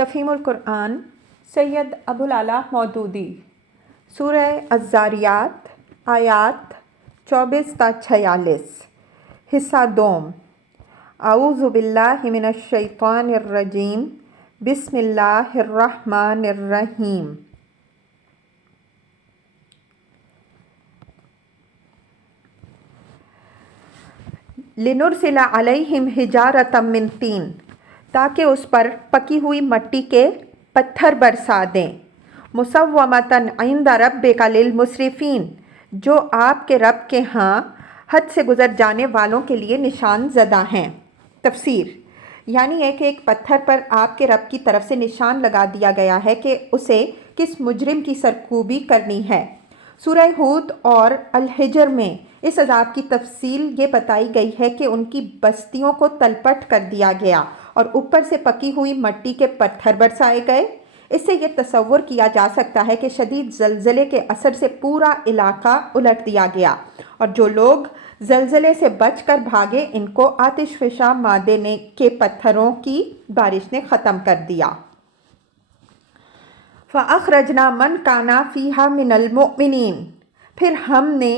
تفہیم القرآن سید ابوالعلا مودودی سورہ الذاریات آیات 24 تا 46 حصہ دوم اعوذ باللہ من الشیطان الرجیم بسم اللہ الرحمن الرحیم لنرسل علیہم حجارۃ من طین تاکہ اس پر پکی ہوئی مٹی کے پتھر برسا دیں، مسومۃ عند ربک للمسرفین جو آپ کے رب کے ہاں حد سے گزر جانے والوں کے لیے نشان زدہ ہیں۔ تفسیر یعنی ایک ایک پتھر پر آپ کے رب کی طرف سے نشان لگا دیا گیا ہے کہ اسے کس مجرم کی سرکوبی کرنی ہے۔ سورہ ہود اور الحجر میں اس عذاب کی تفصیل یہ بتائی گئی ہے کہ ان کی بستیوں کو تلپٹ کر دیا گیا اور اوپر سے پکی ہوئی مٹی کے پتھر برسائے گئے۔ اس سے یہ تصور کیا جا سکتا ہے کہ شدید زلزلے کے اثر سے پورا علاقہ الٹ دیا گیا اور جو لوگ زلزلے سے بچ کر بھاگے ان کو آتش فشاں مادے کے پتھروں کی بارش نے ختم کر دیا۔ فَأَخْرَجْنَا مَنْ كَانَ فِيهَا مِنَ الْمُؤْمِنِينَ پھر ہم نے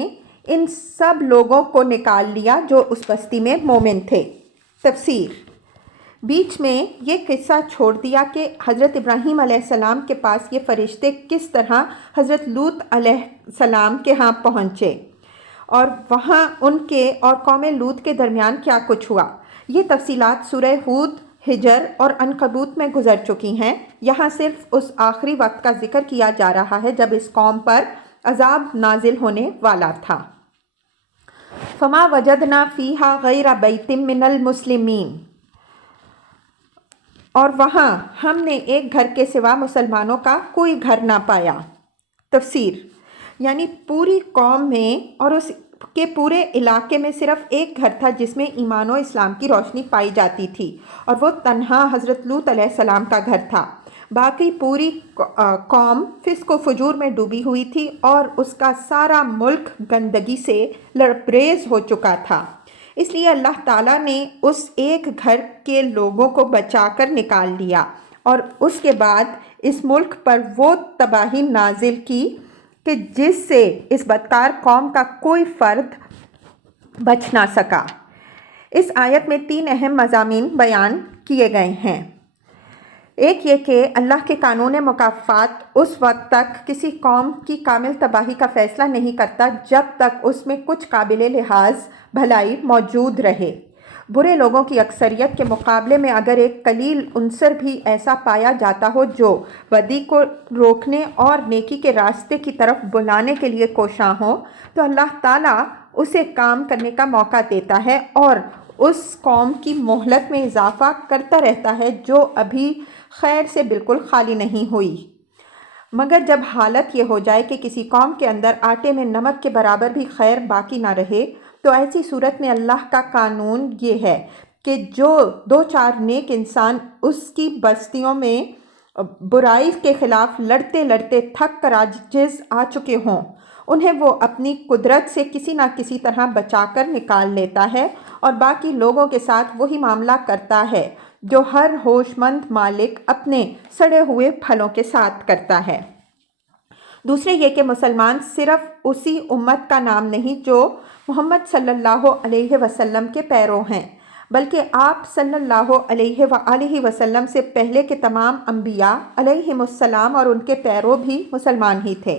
ان سب لوگوں کو نکال لیا جو اس بستی میں مومن تھے۔ تفسیر بیچ میں یہ قصہ چھوڑ دیا کہ حضرت ابراہیم علیہ السلام کے پاس یہ فرشتے کس طرح حضرت لوط علیہ السلام کے ہاں پہنچے اور وہاں ان کے اور قوم لوط کے درمیان کیا کچھ ہوا۔ یہ تفصیلات سورہ ہود، ہجر اور عنکبوت میں گزر چکی ہیں۔ یہاں صرف اس آخری وقت کا ذکر کیا جا رہا ہے جب اس قوم پر عذاب نازل ہونے والا تھا۔ فما وجدنا فیہا غیر بیت من المسلمین اور وہاں ہم نے ایک گھر کے سوا مسلمانوں کا کوئی گھر نہ پایا۔ تفسیر یعنی پوری قوم میں اور اس کے پورے علاقے میں صرف ایک گھر تھا جس میں ایمان و اسلام کی روشنی پائی جاتی تھی اور وہ تنہا حضرت لوط علیہ السلام کا گھر تھا۔ باقی پوری قوم فسق و فجور میں ڈوبی ہوئی تھی اور اس کا سارا ملک گندگی سے لبریز ہو چکا تھا، اس لیے اللہ تعالیٰ نے اس ایک گھر کے لوگوں کو بچا کر نکال لیا اور اس کے بعد اس ملک پر وہ تباہی نازل کی کہ جس سے اس بدکار قوم کا کوئی فرد بچ نہ سکا۔ اس آیت میں 3 اہم مضامین بیان کیے گئے ہیں۔ ایک یہ کہ اللہ کے قانون مکافات اس وقت تک کسی قوم کی کامل تباہی کا فیصلہ نہیں کرتا جب تک اس میں کچھ قابل لحاظ بھلائی موجود رہے۔ برے لوگوں کی اکثریت کے مقابلے میں اگر ایک قلیل عنصر بھی ایسا پایا جاتا ہو جو بدی کو روکنے اور نیکی کے راستے کی طرف بلانے کے لیے کوشاں ہو تو اللہ تعالیٰ اسے کام کرنے کا موقع دیتا ہے اور اس قوم کی مہلت میں اضافہ کرتا رہتا ہے جو ابھی خیر سے بالکل خالی نہیں ہوئی۔ مگر جب حالت یہ ہو جائے کہ کسی قوم کے اندر آٹے میں نمک کے برابر بھی خیر باقی نہ رہے تو ایسی صورت میں اللہ کا قانون یہ ہے کہ جو 2-4 نیک انسان اس کی بستیوں میں برائی کے خلاف لڑتے لڑتے تھک کر عاجز آ چکے ہوں انہیں وہ اپنی قدرت سے کسی نہ کسی طرح بچا کر نکال لیتا ہے اور باقی لوگوں کے ساتھ وہی معاملہ کرتا ہے جو ہر ہوش مند مالک اپنے سڑے ہوئے پھلوں کے ساتھ کرتا ہے۔ دوسرے یہ کہ مسلمان صرف اسی امت کا نام نہیں جو محمد صلی اللہ علیہ وسلم کے پیرو ہیں بلکہ آپ صلی اللہ علیہ وآلہ وسلم سے پہلے کے تمام انبیاء علیہم السلام اور ان کے پیرو بھی مسلمان ہی تھے۔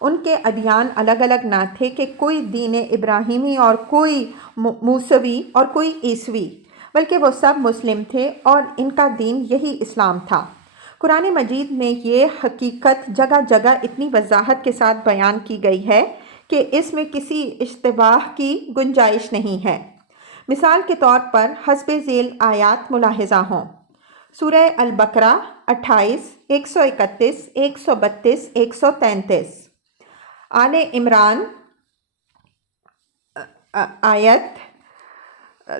ان کے ادیان الگ الگ نہ تھے کہ کوئی دین ابراہیمی اور کوئی موسوی اور کوئی عیسوی، بلکہ وہ سب مسلم تھے اور ان کا دین یہی اسلام تھا۔ قرآن مجید میں یہ حقیقت جگہ جگہ اتنی وضاحت کے ساتھ بیان کی گئی ہے کہ اس میں کسی اشتباہ کی گنجائش نہیں ہے۔ مثال کے طور پر حسب ذیل آیات ملاحظہ ہوں۔ سورہ البقرہ 28، 131، 132، 133، آل عمران آیت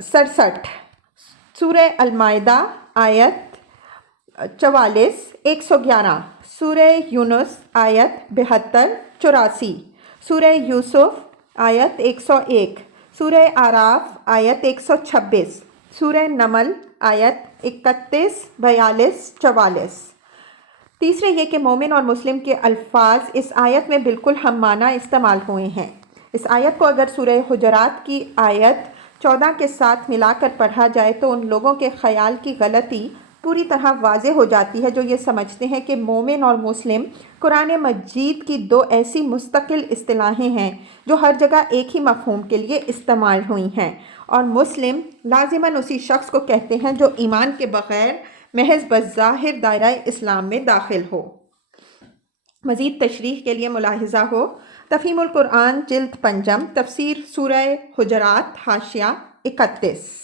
67، سورہ المائدہ آیت 44، 111، سورہ یونس آیت 72، 84، سورہ یوسف آیت 101، سورہ اعراف آیت 126، سورہ نمل آیت 31، 42، 44۔ تیسرے یہ کہ مومن اور مسلم کے الفاظ اس آیت میں بالکل ہم معنی استعمال ہوئے ہیں۔ اس آیت کو اگر سورہ حجرات کی آیت 14 کے ساتھ ملا کر پڑھا جائے تو ان لوگوں کے خیال کی غلطی پوری طرح واضح ہو جاتی ہے جو یہ سمجھتے ہیں کہ مومن اور مسلم قرآن مجید کی دو ایسی مستقل اصطلاحیں ہیں جو ہر جگہ ایک ہی مفہوم کے لیے استعمال ہوئی ہیں، اور مسلم لازماً اسی شخص کو کہتے ہیں جو ایمان کے بغیر محض بظاہر دائرہ اسلام میں داخل ہو۔ مزید تشریح کے لیے ملاحظہ ہو تفہیم القرآن جلد پنجم، تفسیر سورہ حجرات، حاشیہ 31۔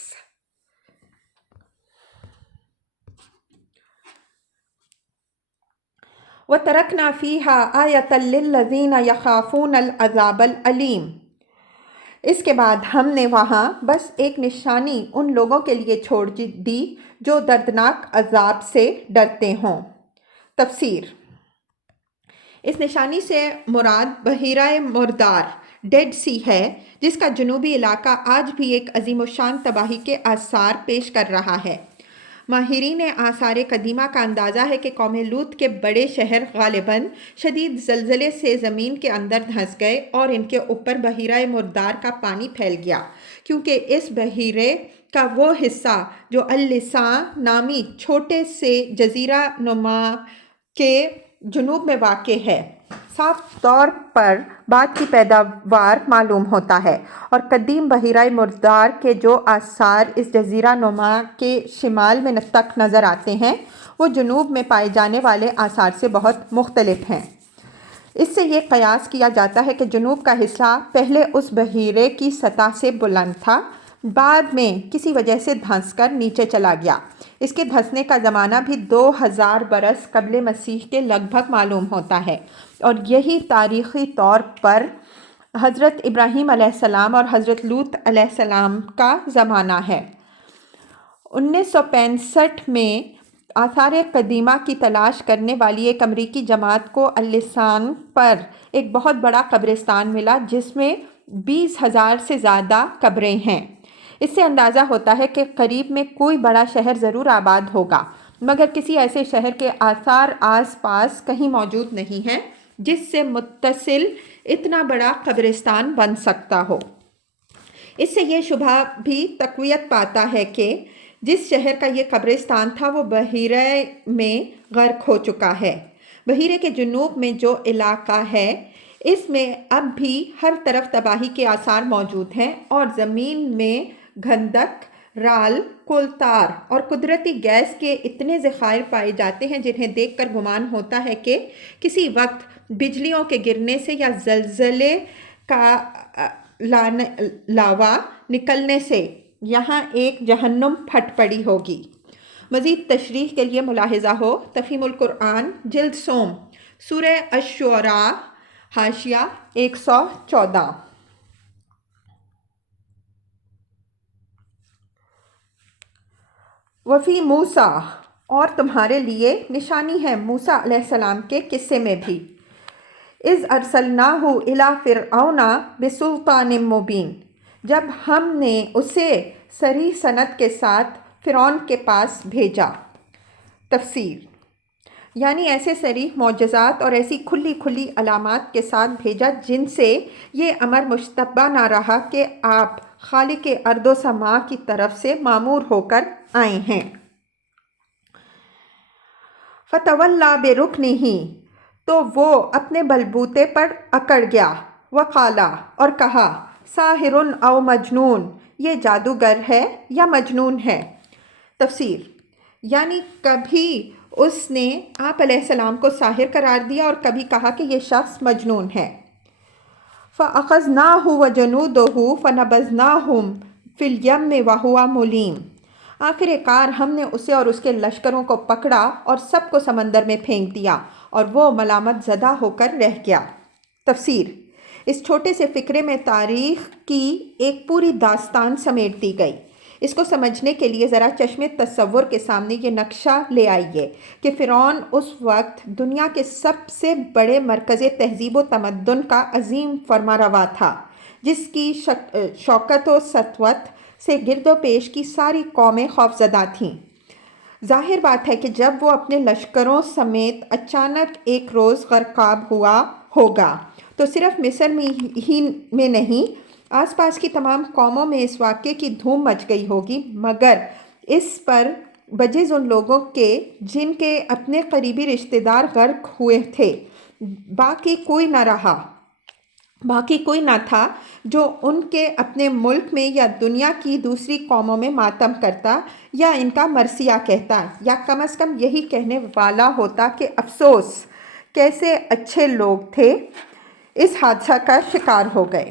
وَتَرَكْنَا فِيهَا آيَةً لِلَّذِينَ يَخَافُونَ الْعَذَابَ الْأَلِيمَ۔ اس کے بعد ہم نے وہاں بس ایک نشانی ان لوگوں کے لیے چھوڑ دی جو دردناک عذاب سے ڈرتے ہوں۔ تفسیر: اس نشانی سے مراد بحیرہ مردار ڈیڈ سی ہے، جس کا جنوبی علاقہ آج بھی ایک عظیم الشان تباہی کے آثار پیش کر رہا ہے۔ ماہرین آثار قدیمہ کا اندازہ ہے کہ قوم لوط کے بڑے شہر غالباً شدید زلزلے سے زمین کے اندر دھنس گئے اور ان کے اوپر بحیرہ مردار کا پانی پھیل گیا، کیونکہ اس بحیرے کا وہ حصہ جو اللسان نامی چھوٹے سے جزیرہ نما کے جنوب میں واقع ہے، صاف طور پر بعد کی پیداوار معلوم ہوتا ہے، اور قدیم بحیرہ مردار کے جو آثار اس جزیرہ نما کے شمال میں تک نظر آتے ہیں وہ جنوب میں پائے جانے والے آثار سے بہت مختلف ہیں۔ اس سے یہ قیاس کیا جاتا ہے کہ جنوب کا حصہ پہلے اس بحیرے کی سطح سے بلند تھا، بعد میں کسی وجہ سے دھنس کر نیچے چلا گیا۔ اس کے دھنسنے کا زمانہ بھی 2000 برس قبل مسیح کے لگ بھگ معلوم ہوتا ہے، اور یہی تاریخی طور پر حضرت ابراہیم علیہ السلام اور حضرت لوط علیہ السلام کا زمانہ ہے۔ 1965 میں آثار قدیمہ کی تلاش کرنے والی ایک امریکی جماعت کو اللسان پر ایک بہت بڑا قبرستان ملا جس میں 20,000 سے زیادہ قبریں ہیں۔ اس سے اندازہ ہوتا ہے کہ قریب میں کوئی بڑا شہر ضرور آباد ہوگا، مگر کسی ایسے شہر کے آثار آس پاس کہیں موجود نہیں ہیں جس سے متصل اتنا بڑا قبرستان بن سکتا ہو۔ اس سے یہ شبہ بھی تقویت پاتا ہے کہ جس شہر کا یہ قبرستان تھا وہ بحیرہ میں غرق ہو چکا ہے۔ بحیرے کے جنوب میں جو علاقہ ہے اس میں اب بھی ہر طرف تباہی کے آثار موجود ہیں، اور زمین میں گندک، رال، کولتار اور قدرتی گیس کے اتنے ذخائر پائے جاتے ہیں جنہیں دیکھ کر گمان ہوتا ہے کہ کسی وقت بجلیوں کے گرنے سے یا زلزلے کا لاوا نکلنے سے یہاں ایک جہنم پھٹ پڑی ہوگی۔ مزید تشریح کے لیے ملاحظہ ہو تفہیم القرآن جلد سوم، سورہ الشعراء، حاشیہ 114۔ وفی موسیٰ، اور تمہارے لیے نشانی ہے موسیٰ علیہ السلام کے قصے میں بھی، اذ ارسلناہ الی فرعون بسلطان مبین، جب ہم نے اسے صریح سند کے ساتھ فرعون کے پاس بھیجا۔ تفسیر: یعنی ایسے صریح معجزات اور ایسی کھلی کھلی علامات کے ساتھ بھیجا جن سے یہ امر مشتبہ نہ رہا کہ آپ خالق ارض و سماء کی طرف سے مامور ہو کر آئے ہیں۔ فَتَوَلَّىٰ بِرُكْنِهِ، تو وہ اپنے بلبوتے پر اکڑ گیا، وَقَالَ، اور کہا، ساحر او مجنون، یہ جادوگر ہے یا مجنون ہے۔ تفسیر: یعنی کبھی اس نے آپ علیہ السلام کو ساحر قرار دیا اور کبھی کہا کہ یہ شخص مجنون ہے۔ فَأَخَذْنَاهُ وَجُنُودَهُ فَنَبَذْنَاهُمْ فِي الْيَمِّ وَهُوَ مُلِيمٌ، آخر کار ہم نے اسے اور اس کے لشکروں کو پکڑا اور سب کو سمندر میں پھینک دیا اور وہ ملامت زدہ ہو کر رہ گیا۔ تفسیر: اس چھوٹے سے فقرے میں تاریخ کی ایک پوری داستان سمیٹ دی گئی۔ اس کو سمجھنے کے لیے ذرا چشم تصور کے سامنے یہ نقشہ لے آئیے کہ فرعون اس وقت دنیا کے سب سے بڑے مرکز تہذیب و تمدن کا عظیم فرمانروا تھا، جس کی شوکت و سطوت سے گرد و پیش کی ساری قومیں خوفزدہ تھیں۔ ظاہر بات ہے کہ جب وہ اپنے لشکروں سمیت اچانک ایک روز غرقاب ہوا ہوگا تو صرف مصر میں نہیں، آس پاس کی تمام قوموں میں اس واقعے کی دھوم مچ گئی ہوگی، مگر اس پر بجز ان لوگوں کے جن کے اپنے قریبی رشتہ دار غرق ہوئے تھے باقی کوئی نہ تھا جو ان کے اپنے ملک میں یا دنیا کی دوسری قوموں میں ماتم کرتا یا ان کا مرثیہ کہتا، یا کم از کم یہی کہنے والا ہوتا کہ افسوس، کیسے اچھے لوگ تھے، اس حادثہ کا شکار ہو گئے۔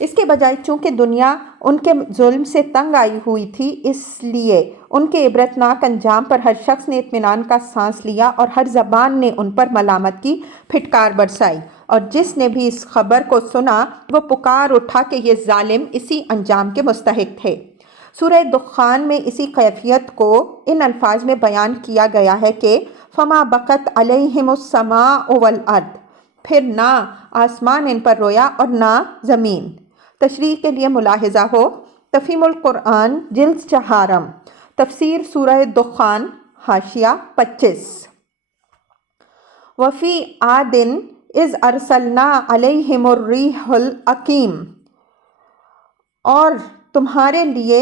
اس کے بجائے چونکہ دنیا ان کے ظلم سے تنگ آئی ہوئی تھی، اس لیے ان کے عبرتناک انجام پر ہر شخص نے اطمینان کا سانس لیا اور ہر زبان نے ان پر ملامت کی پھٹکار برسائی، اور جس نے بھی اس خبر کو سنا وہ پکار اٹھا کہ یہ ظالم اسی انجام کے مستحق تھے۔ سورہ دخان میں اسی کیفیت کو ان الفاظ میں بیان کیا گیا ہے کہ فَمَا بَكَتْ عَلَيْهِمُ السَّمَاءُ وَالْأَرْضُ، پھر نہ آسمان ان پر رویا اور نہ زمین۔ تشریح کے لیے ملاحظہ ہو، تفہیم القرآن جلد 4، تفسیر سورہ دخان، حاشیہ 25۔ وَفِي عَادٍ إِذْ أَرْسَلْنَا عَلَيْهِمُ الرِّيحَ الْأَقِيمَ، اور تمہارے لیے